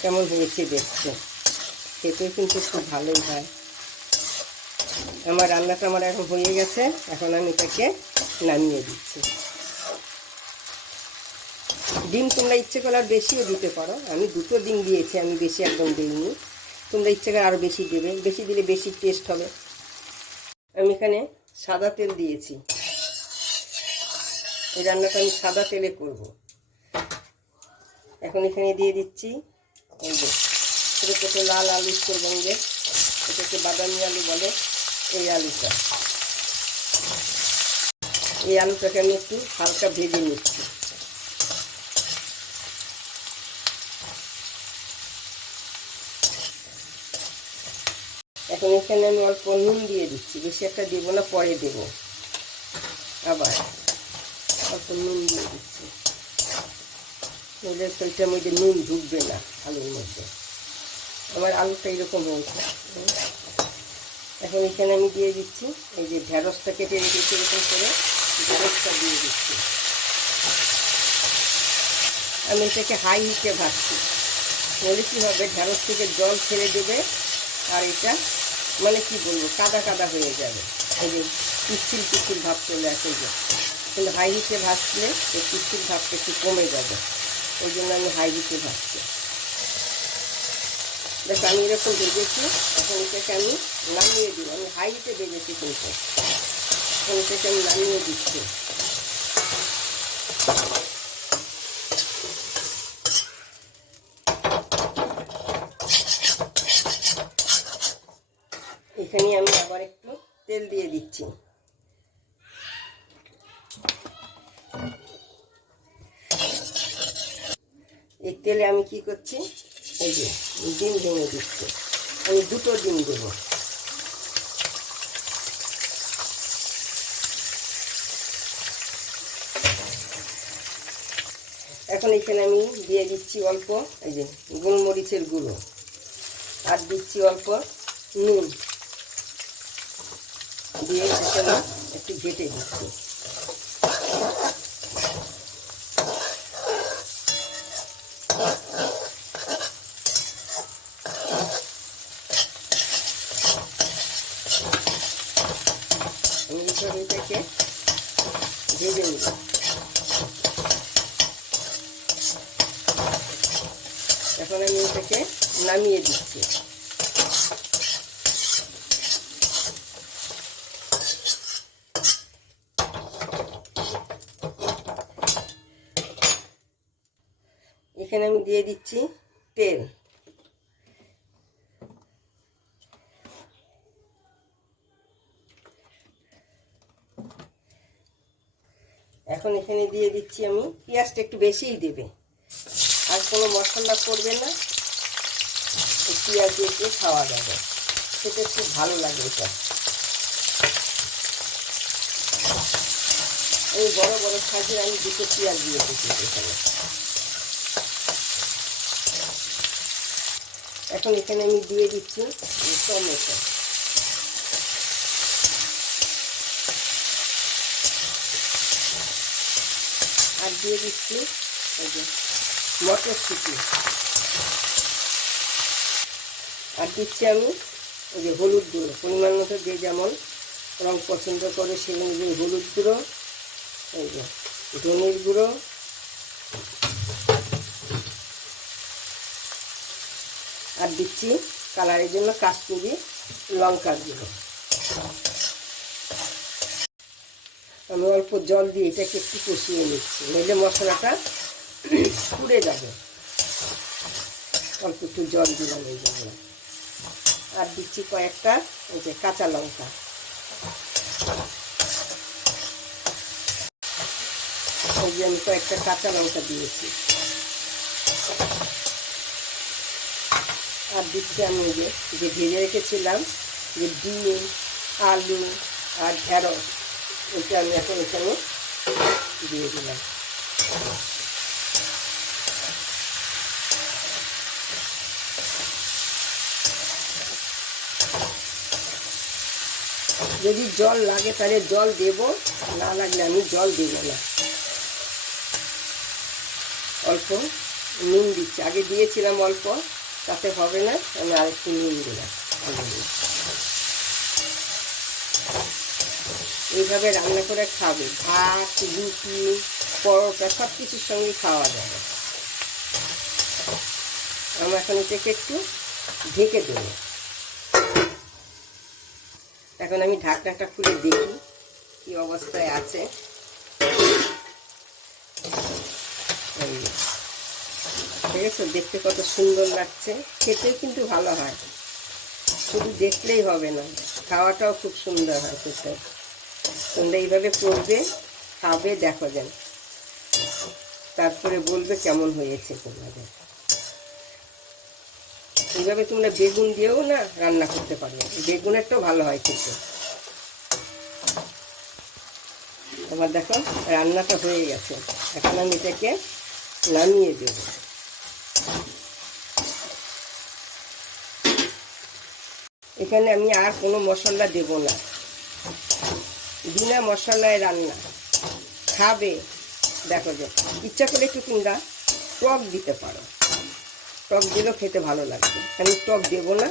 কেমন হয়েছে দেখতে, খেতেও কিন্তু খুব ভালোই হয়। আমার রান্নাটা এখন হয়ে গেছে। এখন আমি এটাকে নামিয়ে দিচ্ছি। ডিম তোমরা ইচ্ছে করলে আর বেশিও দিতে পারো। আমি 2টো ডিম দিয়েছি, আমি বেশি একদম দিইনি। তোমরা ইচ্ছে করে আরও বেশি দেবে, বেশি দিলে বেশি টেস্ট হবে। আমি এখানে সাদা তেল দিয়েছি। এই রান্নাটা আমি সাদা তেলে করব। এখন এখানে দিয়ে দিচ্ছি এই যে ছোটো ছোটো লাল আলু, উত্তরবঙ্গে এটাকে বাদামি আলু বলে। এই আলুটা, এই আলুটাকে আমি একটু হালকা ভেজে নিচ্ছি। এখন এখানে আমি অল্প নুন দিয়ে দিচ্ছি, বেশি একটা দেবো না, পরে দেবো। আবার অল্প নুন দিয়ে দিচ্ছি, নইলে ওইটার মধ্যে নুন ঢুকবে না আলুর মধ্যে। আমার আলুটা এরকম হয়েছে। এখন এখানে আমি দিয়ে দিচ্ছি এই যে ঢেঁড়সটা কেটে রেখেছি, এরকম করে ঢেঁড়সটা দিয়ে দিচ্ছি। আমি এটাকে হাই হিটে ভাজছি, বলে কী হবে, ঢেঁড়স থেকে জল ছেড়ে দেবে আর এটা কি বলবো, কাদা কাদা হয়ে যাবে। এই যে পিচ্ছিল পিচ্ছিল ভাব চলে আসে। যে কিন্তু হাই হিটে ভাজলে এই পিচ্ছিল ভাবটা একটু কমে যাবে, ওই জন্য আমি হাই হিটে ভাজছি। দেখ আমি এরকম ভেজেছি। এখন এটাকে আমি নামিয়ে দিই। আমি হাই হিটে ভেজেছি কিন্তু। এখন এটাকে আমি নামিয়ে দিচ্ছি। এখানে আমি আবার একটু তেল দিয়ে দিচ্ছি। এই তেলে আমি কি করছি, এই যে ডিম ভেঙে দিচ্ছি। আমি 2টো ডিম দেব। এখন এখানে আমি দিয়ে দিচ্ছি অল্প এই যে গোলমরিচের গুঁড়ো, আর দিচ্ছি অল্প নুন দিয়ে এখানে একটু ঘেটে দিচ্ছি। আমি এটাকে ভেজে নিব। এখন আমি এটাকে নামিয়ে দিচ্ছি। এখানে আমি দিয়ে দিচ্ছি তেল। এখন এখানে দিয়ে দিচ্ছি আমি, পেঁয়াজটা একটু বেশিই দেবে, আর কোনো মশলা করবে না। পেঁয়াজ দিয়ে খাওয়া যাবে, খেতে খুব ভালো লাগে এটা। এই বড় বড় সাইজের আমি 2টো পেঁয়াজ দিয়ে দিচ্ছি এখানে। এখন এখানে আমি দিয়ে দিচ্ছি টমেটো। আর দিয়ে দিচ্ছি এই যে মটরশুঁটি। আর দিচ্ছি আমি এই যে হলুদ গুঁড়ো, পরিমাণ মতো যে যেমন রং পছন্দ করে সেই অনুযায়ী হলুদ গুঁড়ো, এই যে ধনের গুঁড়ো, আর দিচ্ছি কালারের জন্য কাশ্মীরি লঙ্কার গুঁড়ো। আমি অল্প জল দিয়ে এটাকে একটু কষিয়ে নিচ্ছি, নইলে মশলাটা পুড়ে যাবে। অল্প একটু জল দিলাম এই জন্য। আর দিচ্ছি কয়েকটা এই যে কাঁচা লঙ্কা। এই যে আমি কয়েকটা কাঁচা লঙ্কা দিয়েছি। আর দিচ্ছি আমি এই যে ভেজে রেখেছিলাম যে ডিম, আলু আর ঢেঁড়স, ওইটা আমি এখন এখানে দিয়ে দিলাম। যদি জল লাগে তাহলে জল দেব, না লাগলে আমি জল দেব না। অল্প নুন দিচ্ছি, আগে দিয়েছিলাম অল্প, তাতে হবে না, আমি আরেকটু নুন দিলাম। এইভাবে রান্না করে খাবে, ভাত, রুটি, পরোটা সব কিছুর সঙ্গে খাওয়া যাবে। আমরা এখন এটাকে একটু ঢেকে দেবো। এখন আমি ঢাকনাটা খুলে দেখি কি অবস্থায় আছে। ঠিক আছে, দেখতে কত সুন্দর লাগছে, খেতেও কিন্তু ভালো হয়, শুধু দেখলেই হবে না, খাওয়াটাও খুব সুন্দর হয় খেতে। তোমরা এইভাবে করবে, খাবে, দেখো যেন, তারপরে বলবে কেমন হয়েছে তোমাদের। এইভাবে তোমরা বেগুন দিয়েও না রান্না করতে পারবে, বেগুনেরটাও ভালো হয় খেতে। তোমার দেখো রান্নাটা হয়ে গেছে, এখন আমি এটাকে নামিয়ে দেব। এখানে আমি আর কোনো মশলা দেব না, বিনা মশলায় রান্না, খাবে, দেখো যে। ইচ্ছা করলে একটু তোমরা টক দিতে পারো, টক দিলেও খেতে ভালো লাগবে, আমি টক দেবো না।